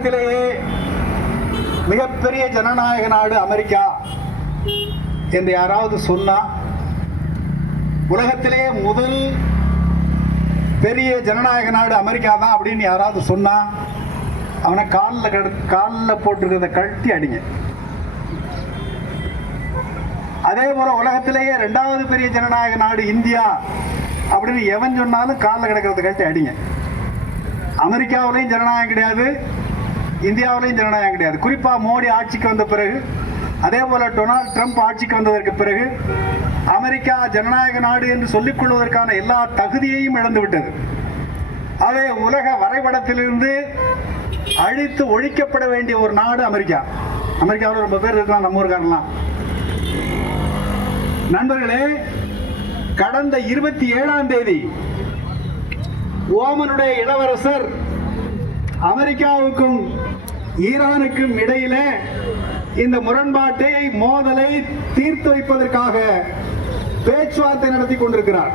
உலகத்திலேயே மிகப்பெரிய ஜனநாயக நாடு அமெரிக்கா என்று யாராவது சொன்னா, உலகத்திலேயே முதல் பெரிய ஜனநாயக நாடு அமெரிக்கா தான் அப்படின்னு யாராவது சொன்னா, அவனை காலில் போட்டிருக்கிறத கழட்டி அடிங்க. அதே போல உலகத்திலேயே 2வது பெரிய ஜனநாயக நாடு இந்தியா அப்படின்னு எவன் சொன்னாலும் காலில் கிடக்கிறத கழட்டி அடிங்க. அமெரிக்காவிலையும் ஜனநாயகம் கிடையாது, இந்தியாவிலையும் ஜனநாயகம் கிடையாது. குறிப்பா மோடி ஆட்சிக்கு வந்த பிறகு, அதே போல டொனால்ட் ட்ரம்ப் ஆட்சிக்கு வந்ததற்கு பிறகு அமெரிக்கா ஜனநாயக நாடு என்று சொல்லிக் கொள்வதற்கான எல்லா தகுதியையும் இழந்து விட்டது. அதே உலக வரைபடத்திலிருந்து அழித்து ஒழிக்கப்பட வேண்டிய ஒரு நாடு அமெரிக்கா. அமெரிக்காவில் ரொம்ப பேர் இருக்கலாம், நம்ம ஊருக்காரலாம். நண்பர்களே, கடந்த 27ஆம் தேதி ஓமனுடைய இளவரசர் அமெரிக்காவுக்கும் ஈரானுக்கும் இடையில இந்த முரண்பாட்டை, மோதலை தீர்த்து வைப்பதற்காக பேச்சுவார்த்தை நடத்தி கொண்டிருக்கிறார்.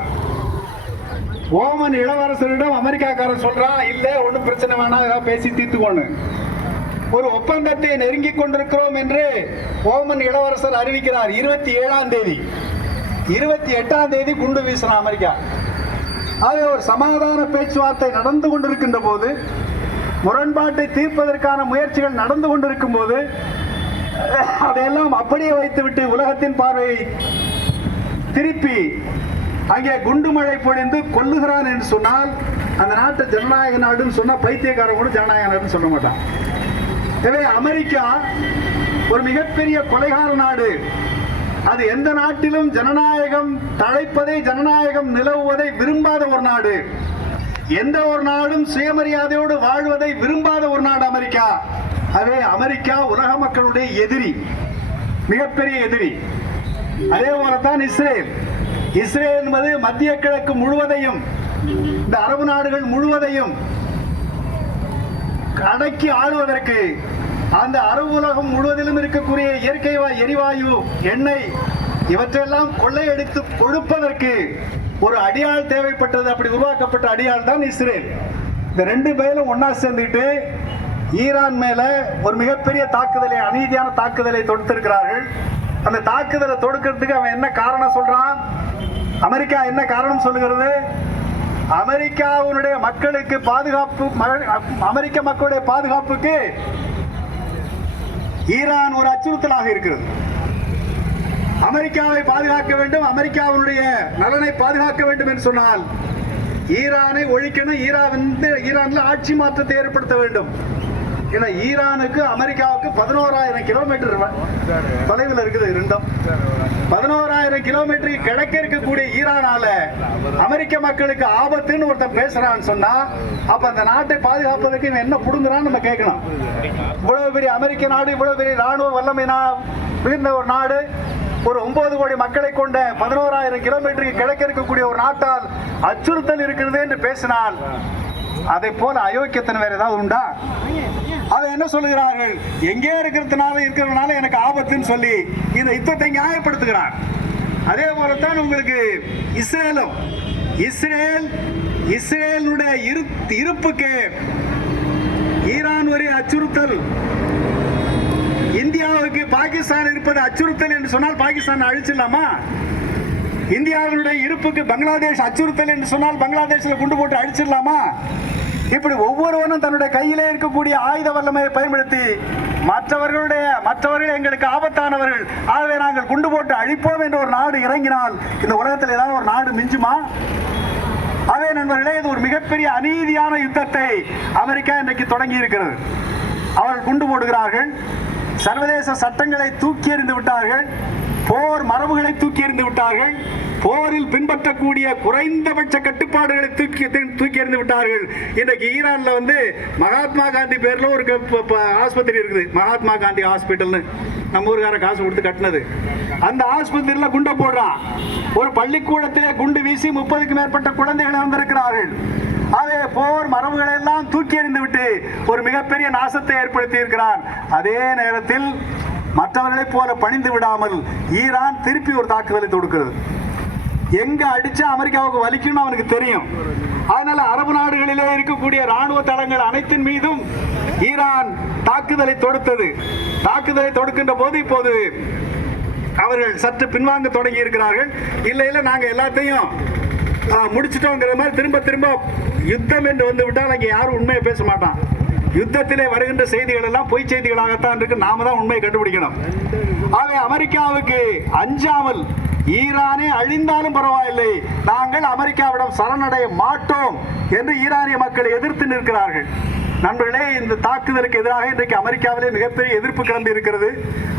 ஓமன் இளவரசரிடம் அமெரிக்காக்காரர் சொல்றான், இல்ல ஒன்றும் பிரச்சனை வேணாம், ஏதாவது பேசி தீர்த்துக்கொண்டு ஒரு ஒப்பந்தத்தை நெருங்கிக் கொண்டிருக்கிறோம் என்று ஓமன் இளவரசர் அறிவிக்கிறார். 27ஆம் தேதி. 28ஆம் தேதி குண்டு வீசின அமெரிக்கா. ஆகவே ஒரு சமாதான பேச்சுவார்த்தை நடந்து கொண்டிருக்கின்ற போது, முரண்பாட்டை தீர்ப்பதற்கான முயற்சிகள் நடந்து கொண்டிருக்கும் போது, அதையெல்லாம் அப்படியே வைத்துவிட்டு உலகத்தின் பார்வையை திருப்பி அங்கே குண்டு மழை பொழிந்து கொல்லுகிறான் என்று சொன்னால், அந்த நாட்டை ஜனநாயக நாடுன்னு சொன்னா பைத்தியக்காரன் கூட ஜனநாயக நாடுன்னு சொல்ல மாட்டான். எனவே அமெரிக்கா ஒரு மிகப்பெரிய கொலைகார நாடு. அது எந்த நாட்டிலும் ஜனநாயகம் தழைப்பதை, ஜனநாயகம் நிலவுவதை விரும்பாத ஒரு நாடு. எந்த ஒரு நாடும் சுயமரியாதையோடு வாழ்வதை விரும்பாத ஒரு நாடு அமெரிக்கா. அதே அமெரிக்கா உலக மக்களுடைய எதிரி, மிகப்பெரிய எதிரி. அதே போலத்தான் இஸ்ரேல். இஸ்ரேல் என்பது மத்திய கிழக்கு முழுவதையும், இந்த அரபு நாடுகள் முழுவதையும் அடக்கி ஆளுவதற்கு, அந்த அரபு உலகம் முழுவதிலும் இருக்கக்கூடிய இயற்கை எரிவாயு, எண்ணெய் இவற்றையெல்லாம் கொள்ளையடித்து கொடுப்பதற்கு ஒரு அடியாள் தேவைப்பட்டது. அப்படி உருவாக்கப்பட்ட அடியாள் தான் இஸ்ரேல். இந்த 2 பேரும் ஒன்னா சேர்ந்துட்டு ஈரான் மேல ஒரு மிகப்பெரிய தாக்குதலை, அநீதியான தாக்குதலை தொடுத்திருக்கிறார்கள். அந்த தாக்குதலை தொடுக்கிறதுக்கு அவன் என்ன காரணம் சொல்றான்? அமெரிக்கா என்ன காரணம் சொல்லுகிறது? அமெரிக்காவுடைய மக்களுக்கு பாதுகாப்பு, அமெரிக்க மக்களுடைய பாதுகாப்புக்கு ஈரான் ஒரு அச்சுறுத்தலாக இருக்கிறது. அமெரிக்காவை பாதுகாக்க வேண்டும், அமெரிக்காவுடைய நலனை பாதுகாக்க வேண்டும் என்று சொன்னால் ஈரானை ஒழிக்கணும், ஈரான்ல ஆட்சி மாற்றத்தை ஏற்படுத்த வேண்டும். ஏன்னா ஈரானுக்கு அமெரிக்காவுக்கு 11,000 கிலோமீட்டர் தொலைவில் இருக்குது. 11,000 கிலோமீட்டருக்கு கிழக்க இருக்கக்கூடிய ஈரானால அமெரிக்க மக்களுக்கு ஆபத்துன்னு ஒருத்தர் பேசுறான்னு சொன்னா, அப்ப அந்த நாட்டை பாதுகாப்பதற்கு என்ன புடுங்குறான்னு நம்ம கேட்கணும். இவ்வளவு பெரிய அமெரிக்க நாடு, இவ்வளவு பெரிய ராணுவ வல்லமை மிகுந்த ஒரு நாடு, ஒரு 9 கோடி மக்களை கொண்ட 11,000 கிலோமீட்டருக்கு கிழக்க இருக்கக்கூடிய ஒரு நாட்டால் அச்சுறுத்தல் இருக்கிறது என்று பேசினால், அதை போல அயோக்கியத்தனம் வேற ஏதாவது உண்டா? அதை என்ன சொல்லுகிறார்கள்? எங்கே இருக்கிறதுனால எனக்கு ஆபத்துன்னு சொல்லி இந்த யுத்தத்தை நியாயப்படுத்துகிறார். அதே போலத்தான் உங்களுக்கு இஸ்ரேலும், இஸ்ரேலுடைய இருப்புக்கு ஈரான் ஒரு அச்சுறுத்தல். இந்தியாவுக்கு பாகிஸ்தான் இருப்பது அச்சுறுத்தல் என்று சொன்னால் பாகிஸ்தான் அழிச்சிடலாமா? இந்தியாவினுடைய இருப்புக்கு பங்களாதேஷ் அச்சுறுத்தல் என்று சொன்னால் பங்களாதேஷில் குண்டு போட்டு அழிச்சிடலாமா? இப்படி ஒவ்வொருவரும் தன்னுடைய கையிலே இருக்கக்கூடிய ஆயுத வல்லமையை பயன்படுத்தி மற்றவர்கள் எங்களுக்கு ஆபத்தானவர்கள், ஆகவே நாங்கள் குண்டு போட்டு அழிப்போம் என்று ஒரு நாடு இறங்கினால் இந்த உலகத்தில் ஏதாவது ஒரு நாடு மிஞ்சுமா? அதே நண்பர்களே, இது ஒரு மிகப்பெரிய அநீதியான யுத்தத்தை அமெரிக்கா இன்றைக்கு தொடங்கி இருக்கிறது. அவர்கள் குண்டு போடுகிறார்கள், சர்வதேச சட்டங்களை தூக்கி எறிந்து விட்டார்கள், போர் மரபுகளை தூக்கி எறிந்து விட்டார்கள், போரில் பின்பற்றக்கூடிய குறைந்தபட்ச கட்டுப்பாடுகளை தூக்கி எறிந்து விட்டார்கள். இன்றைக்கு ஈரான்ல மகாத்மா காந்தி பேர்ல ஒரு ஆஸ்பத்திரி இருக்குது, மகாத்மா காந்தி ஹாஸ்பிட்டல்னு. நம்ம ஊருக்கார காசு கொடுத்து கட்டினது. அந்த ஆஸ்பத்திரியில குண்டை போடுறான். ஒரு பள்ளிக்கூடத்திலே குண்டு வீசி 30க்கும் மேற்பட்ட குழந்தைகள் வந்திருக்கிறார்கள். அதே போர் மரபுகளை எல்லாம் தூக்கி எறிந்து விட்டு ஒரு மிகப்பெரிய நாசத்தை ஏற்படுத்தி இருக்கிறார். அதே நேரத்தில் மற்றவர்களைப் போல பணிந்து விடாமல் ஈரான் திருப்பி ஒரு தாக்குதலை தொடுக்கிறது. எங்க அடிச்சா அமெரிக்காவுக்கு வலிக்கும்னு அவனுக்கு தெரியும். அதனால அரபு நாடுகளிலே இருக்கக்கூடிய ராணுவ தளங்கள் அனைத்தின் மீதும் ஈரான் தாக்குதலை தொடுத்தது. தாக்குதலை தொடுக்கின்ற போது இப்போது அவர்கள் சற்று பின்வாங்க தொடங்கி இருக்கிறார்கள். இல்லை நாங்க எல்லாத்தையும் முடிச்சிட்டோங்கிற மாதிரி திரும்ப திரும்ப யுத்தம் என்று வந்து விட்டால் அங்கே யாரும் உண்மையை பேச மாட்டான். யுத்தத்திலே வருகின்ற செய்திகள் எல்லாம் பொய் செய்திகளாகத்தான் இருக்கு. நாம தான் உண்மையை கண்டுபிடிக்கணும். ஆகவே அமெரிக்காவுக்கு அஞ்சாமல் ஈரானே அழிந்தாலும் பரவாயில்லை, நாங்கள் அமெரிக்காவிடம் சரணடைய மாட்டோம் என்று ஈரானிய மக்கள் எதிர்த்து நிற்கிறார்கள். நண்பர்களே, இந்த தாக்குதலுக்கு எதிராக இன்றைக்கு அமெரிக்காவிலே மிகப்பெரிய எதிர்ப்பு கிளம்பி இருக்கிறது.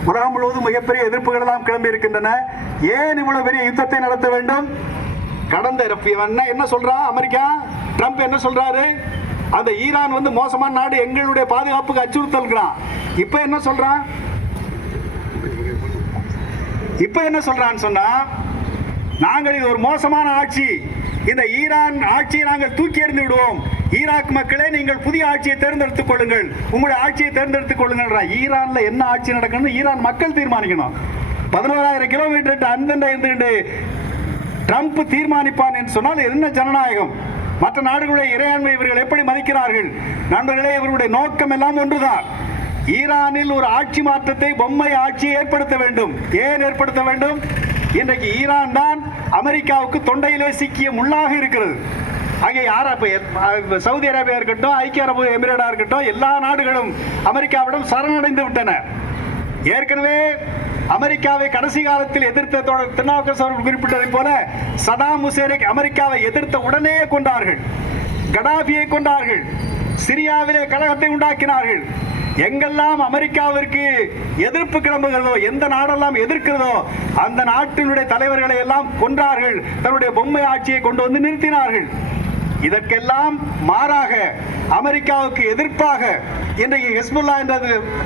உலகம் முழுவதும் மிகப்பெரிய எதிர்ப்புகள் எல்லாம் கிளம்பி இருக்கின்றன. ஏன் இவ்வளவு பெரிய யுத்தத்தை நடத்த வேண்டும்? கடந்த என்ன சொல்றா அமெரிக்கா? ட்ரம்ப் என்ன சொல்றாரு? அந்த ஈரான் வந்து மோசமான நாடு, எங்களுடைய பாதுகாப்புக்கு அச்சுறுத்தல்கிறான். இப்ப என்ன சொல்றான்னு சொன்னா, நாங்கள் இது ஒரு மோசமான ஆட்சி, இந்த ஈரான் ஆட்சியை நாங்கள் தூக்கி எறிந்து விடுவோம், ஈராக் மக்களே நீங்கள் புதிய ஆட்சியை தேர்ந்தெடுத்துக் கொள்ளுங்கள், உங்களுடைய ஆட்சியை தேர்ந்தெடுத்துக் கொள்ளுங்கள். ஈரான்ல என்ன ஆட்சி நடக்கணும் ஈரான் மக்கள் தீர்மானிக்கணும். 11,000 கிலோமீட்டர் அந்தண்ட இருந்து ட்ரம்ப் தீர்மானிப்பான் என்று சொன்னால் என்ன ஜனநாயகம்? மற்ற நாடுகளுடைய இறையாண்மை இவர்கள் எப்படி மதிக்கிறார்கள்? நண்பர்களே, இவர்களுடைய நோக்கம் எல்லாம் ஒன்றுதான். ஈரானில் ஒரு ஆட்சி மாற்றத்தை, பொம்மை ஆட்சியை ஏற்படுத்த வேண்டும். ஏன் ஏற்படுத்த வேண்டும்? இன்றைக்கு ஈரான் தான் அமெரிக்காவுக்கு தொண்டையிலே சிக்கிய முள்ளாக இருக்கிறது. அங்கே சவுதி அரேபியா இருக்கட்டும், ஐக்கிய அரபு எமிரேட்டா இருக்கட்டும், எல்லா நாடுகளும் அமெரிக்காவிடம் சரணடைந்து விட்டன. ஏற்கனவே அமெரிக்காவை கடைசி காலத்தில் எதிர்த்த திருநாவுக்கரசு அவர்கள் குறிப்பிட்டதை போல சதாம் ஹுசேனை அமெரிக்காவை எதிர்த்த உடனே கொண்டார்கள், கடாபியை கொண்டார்கள், சிரியாவிலே கலகத்தை உண்டாக்கினார்கள். எங்கெல்லாம் அமெரிக்காவிற்கு எதிர்ப்பு கிளம்புகிறதோ, எந்த நாடெல்லாம் எதிர்க்கிறதோ அந்த நாட்டினுடைய தலைவர்களை எல்லாம் கொன்றார்கள், தன்னுடைய பொம்மை ஆட்சியை கொண்டு வந்து நிறுத்தினார்கள். இதற்கெல்லாம் மாறாக அமெரிக்காவுக்கு எதிர்ப்பாக இன்றைக்கு ஹெஸ்புல்லா என்ற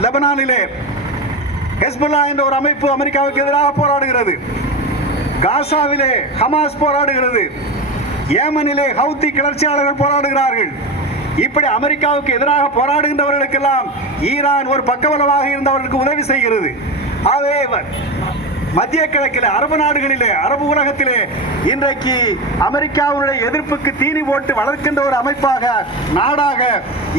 லெபனானிலே ஹெஸ்புல்லா என்ற ஒரு அமைப்பு அமெரிக்காவுக்கு எதிராக போராடுகிறது. காசாவிலே ஹமாஸ் போராடுகிறது. ஏமனிலே ஹவுத்தி கிளர்ச்சியாளர்கள் போராடுகிறார்கள். இப்படி அமெரிக்காவுக்கு எதிராக போராடுகின்றவர்களுக்கெல்லாம் ஈரான் ஒரு பக்கபலமாக இருந்தவர்களுக்கு உதவி செய்கிறது. ஆகவே மத்திய கிழக்கிலே, அரபு நாடுகளிலே, அரபு உலகத்திலே இன்றைக்கு அமெரிக்காவுடைய எதிர்ப்புக்கு தீனி போட்டு வளர்க்கின்ற ஒரு அமைப்பாக, நாடாக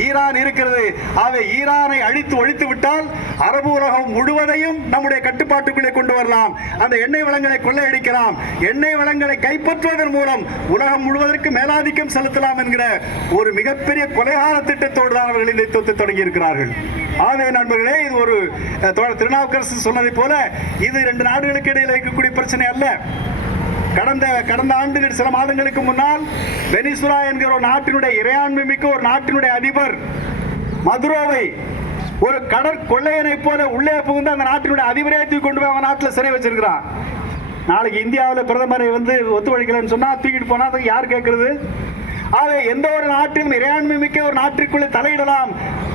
ஈரான் இருக்கிறது. ஆகவே ஈரானை அழித்து ஒழித்து விட்டால் அரபு உலகம் முழுவதையும் நம்முடைய கட்டுப்பாட்டுக்குள்ளே கொண்டு வரலாம். அந்த எண்ணெய் வளங்களை கொள்ளையடிக்கலாம். எண்ணெய் வளங்களை கைப்பற்றுவதன் மூலம் உலகம் முழுவதற்கு மேலாதிக்கம் செலுத்தலாம் என்கிற ஒரு மிகப்பெரிய கொலைகார திட்டத்தோடு தான் அவர்கள் இந்த யுத்தத்தை தொடங்கி இருக்கிறார்கள். ஆகவே நண்பர்களே, இது ஒரு திருநாவுக்கரசு சொன்னதை போல இது இரண்டு நாடுகளுக்கு இடையில் இருக்கக்கூடிய பிரச்சனை அல்ல. கடந்த ஆண்டு சில மாதங்களுக்கு முன்னால் வெனிசுலா என்கிற ஒரு நாட்டினுடைய இறையாண்மை மிக்க ஒரு நாட்டினுடைய அதிபர் மதுரோவை ஒரு கடற்கொள்ளையனை போல உள்ளே புகுந்து அந்த நாட்டினுடைய அதிபரை தூக்கி கொண்டு போய் அவன் நாட்டில் சிறை வச்சிருக்கிறான். நாளைக்கு இந்தியாவில் பிரதமரை வந்து ஒத்துழைக்கலன்னு சொன்னா தூக்கிட்டு போனா அதுக்கு யார் கேட்கறது? ஆகவே எந்த ஒரு நாட்டிலும் இறையாண்மை மிக்க ஒரு நாட்டிற்குள்ளே தலையிடலாம்.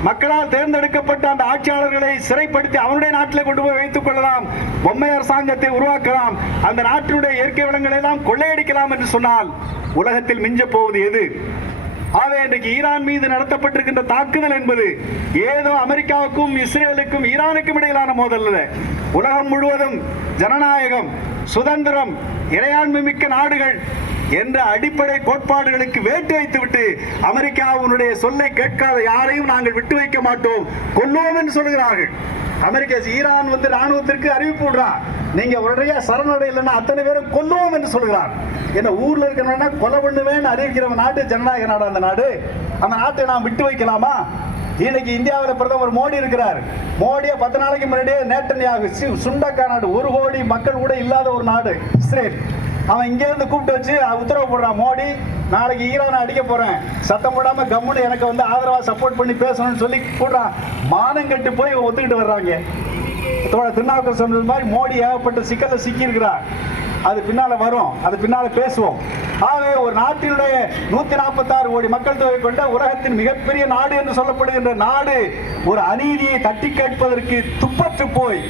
மக்களால் தேர்ந்தெடுக்கப்பட்ட அந்த ஆட்சியாளர்களை சிறைப்படுத்தி அவனுடைய நாட்டிலே கொண்டு போய் வைத்துக் கொள்ளலாம். பொம்மை அரசாங்கத்தை உருவாக்கலாம். அந்த நாட்டினுடைய இயற்கை வளங்களை எல்லாம் கொள்ளையடிக்கலாம் என்று சொன்னால் உலகத்தில் மிஞ்ச போவது எது? ஆகவே இன்றைக்கு ஈரான் மீது நடத்தப்பட்டிருக்கின்ற தாக்குதல் என்பது ஏதோ அமெரிக்காவுக்கும் இஸ்ரேலுக்கும் ஈரானுக்கும் இடையிலான மோதல் அல்ல. உலகம் முழுவதும் ஜனநாயகம், சுதந்திரம், இறையாண்மை மிக்க நாடுகள் என்ற அடிப்படை கோட்பாடுகளுக்கு வேட்டு வைத்துவிட்டு அமெரிக்காவுடைய சொல்லை கேட்காத யாரையும் நாங்கள் விட்டு வைக்க மாட்டோம், கொல்லுவோம் என்று சொல்கிறார்கள். ஈரான் வந்து ராணுவத்திற்கு அறிவிப்பு விடுறான், நீங்க உடனே சரணடையில்லைன்னா அத்தனை பேரும் கொல்லுவோம் என்று சொல்கிறார். என்ன ஊர்ல இருக்கிறவனா கொலை பண்ணுவேன்னு அறிவிக்கிற நாடு ஜனநாயக நாடு. அந்த நாட்டை நாம் விட்டு வைக்கலாமா? இன்னைக்கு இந்தியாவில் பிரதமர் மோடி இருக்கிறார். மோடியை 10 நாளைக்கு முன்னாடியே நேட்டன்யாகு சுண்டக்கா நாடு, 1 கோடி மக்கள் கூட இல்லாத ஒரு நாடு இஸ்ரேல், அவன் இங்கே இருந்து கூப்பிட்டு வச்சு உத்தரவு போடுறான், மோடி நாளைக்கு ஈரானை அடிக்க போறேன், சத்தம் போடாம கம்முன்னு எனக்கு வந்து ஆதரவா சப்போர்ட் பண்ணி பேசணும்னு சொல்லி கூடுறான். மானம் கட்டு போய் ஒத்துக்கிட்டு வர்றாங்க. திருநாவுக்கரசு சொன்னது மாதிரி மோடி ஏகப்பட்ட சிக்கல்ல சிக்கி இருக்கிறார். அது பின்னால வரும், அது பின்னால பேசுவோம். ஆகவே ஒரு நாட்டினுடைய 146 கோடி மக்கள் தொகை கொண்ட உலகத்தின் மிகப்பெரிய நாடு என்று சொல்லப்படுகின்ற நாடு ஒரு அநீதியை தட்டி கேட்பதற்கு துப்பற்று போய்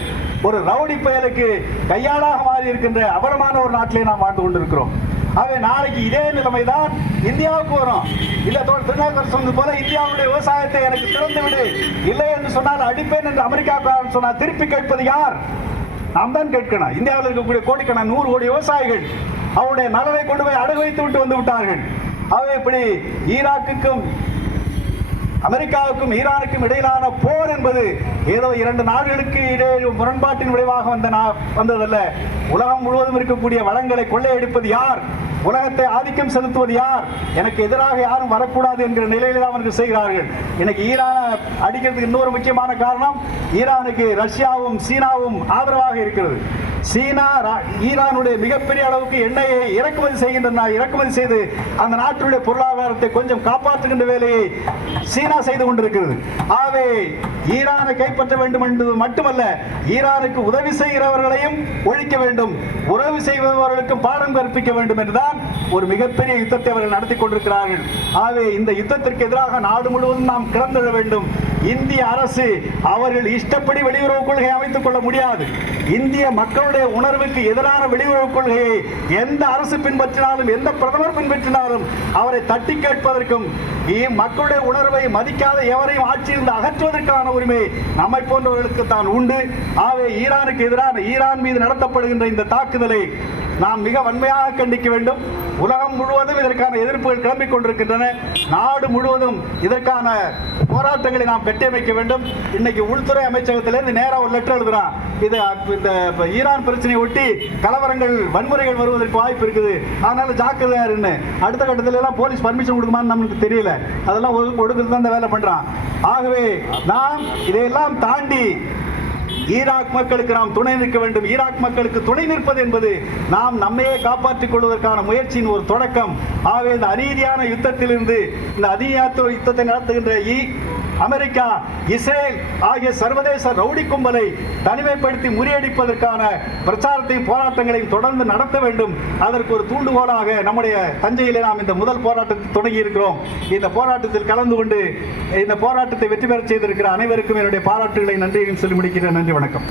ஒரு ரவுடி பயலுக்கு கையாளாக மாறி இருக்கின்ற அபரமான ஒரு நாட்டிலே நாம் வாழ்ந்து கொண்டிருக்கிறோம். ஆகவே நாளைக்கு இதே நிலைமைதான் இந்தியாவுக்கு வரும். இல்ல திருநாவுக்கரசு சொன்னது போல இந்தியாவுடைய விவசாயத்தை எனக்கு திறந்து விடு, இல்லை என்று சொன்னால் அடிப்பேன் என்று அமெரிக்காவுக்கு சொன்னால் திருப்பி கேட்பது யார்? நாம் தான் கேட்கணும். இந்தியாவில் இருக்கக்கூடிய கோடிக்கணக்கான 100 கோடி விவசாயிகள் அவருடைய நலனை கொண்டு போய் அடகு வைத்து விட்டு வந்து விட்டார்கள். அவை இப்படி ஈராக்குக்கும் அமெரிக்காவுக்கும் ஈரானுக்கும் இடையிலான போர் என்பது ஏதோ இரண்டு நாடுகளுக்கு இடையே முரண்பாட்டின் விளைவாக வந்ததல்ல. உலகம் முழுவதும் இருக்கக்கூடிய வளங்களை கொள்ளையடிப்பது யார், உலகத்தை ஆதிக்கம் செலுத்துவது யார், எனக்கு எதிராக யாரும் வரக்கூடாது என்கிற நிலையில் தான் அவர்கள் செய்கிறார்கள். இன்னைக்கு ஈரானை அடிக்கிறதுக்கு இன்னொரு முக்கியமான காரணம், ஈரானுக்கு ரஷ்யாவும் சீனாவும் ஆதரவாக இருக்கிறது. சீனா ஈரானுடைய மிகப்பெரிய அளவுக்கு எண்ணெயை இறக்குமதி செய்து அந்த நாட்டுடைய பொருளாதாரத்தை கொஞ்சம் காப்பாற்றுகின்ற வேலையை சீனா செய்து கொண்டிருக்கிறது. ஆகவே ஈரானை கைப்பற்ற வேண்டும் என்பது மட்டுமல்ல, ஈரானுக்கு உதவி செய்கிறவர்களையும் ஒழிக்க வேண்டும், உறவு செய்பவர்களுக்கும் பாடம் கற்பிக்க வேண்டும் என்றுதான் ஒரு மிகப்பெரிய யுத்தத்தை அவர்கள் நடத்தி கொண்டிருக்கிறார்கள். ஆகவே இந்த யுத்தத்திற்கு எதிராக நாடு முழுவதும் நாம் கிளம்பிட வேண்டும். இந்திய அரசு அவர்கள் இஷ்டப்படி வெளியுறவு கொள்கையை அமைத்துக் கொள்ள முடியாது. இந்திய மக்களுடைய உணர்வுக்கு எதிரான வெளியுறவு கொள்கையை எந்த அரசு பின்பற்றினாலும், எந்த பிரதமர் பின்பற்றினாலும் அவரை தட்டி கேட்பதற்கும் மக்களுடைய உணர்வை மதிக்காத எவரையும் ஆட்சியிலிருந்து அகற்றுவதற்கான உரிமை நம்மை போன்றவர்களுக்கு தான் உண்டு. ஆகவே ஈரானுக்கு எதிரான ஈரான் மீது நடத்தப்படுகின்ற இந்த தாக்குதலை நாம் மிக வன்மையாக கண்டிக்க வேண்டும். உலகம் முழுவதும் இதற்கான எதிர்ப்புகள் கிளம்பிக் கொண்டிருக்கின்றன. நாடு முழுவதும் இதற்கான போராட்டங்களை நாம் கட்டியமைக்க வேண்டும். இன்னைக்கு உள்துறை அமைச்சகத்திலிருந்து நேராக ஒரு லெட்டர் எழுதுறான். இது இந்த ஈரான் பிரச்சனையை ஒட்டி கலவரங்கள், வன்முறைகள் வருவதற்கு வாய்ப்பு இருக்குது, அதனால ஜாக்கிரதையா இருந்து. அடுத்த கட்டத்தில் எல்லாம் போலீஸ் பர்மிஷன் கொடுக்குமான்னு நமக்கு தெரியல, அதெல்லாம் ஒடுக்கிறது தான் வேலை பண்றான். ஆகவே நாம் இதையெல்லாம் தாண்டி ஈராக் மக்களுக்கு நாம் துணை நிற்க வேண்டும். ஈராக் மக்களுக்கு துணை நிற்பது என்பது நாம் நம்மையே காப்பாற்றிக் கொள்வதற்கான முயற்சியின் ஒரு தொடக்கம். ஆகவே இந்த அநீதியான யுத்தத்திலிருந்து, இந்த அநீதியான யுத்தத்தை நடத்துகின்ற அமெரிக்கா, இஸ்ரேல் ஆகிய சர்வதேச ரவுடி கும்பலை தனிமைப்படுத்தி முறியடிப்பதற்கான பிரச்சாரத்தையும் போராட்டங்களையும் தொடர்ந்து நடத்த வேண்டும். அதற்கு ஒரு தூண்டுகோலாக நம்முடைய தஞ்சையிலே நாம் இந்த முதல் போராட்டத்தை தொடங்கி இருக்கிறோம். இந்த போராட்டத்தில் கலந்து கொண்டு இந்த போராட்டத்தை வெற்றி பெற செய்திருக்கிற அனைவருக்கும் என்னுடைய பாராட்டுகளை, நன்றியையும் சொல்லி முடிக்கிறேன். நன்றி, வணக்கம்.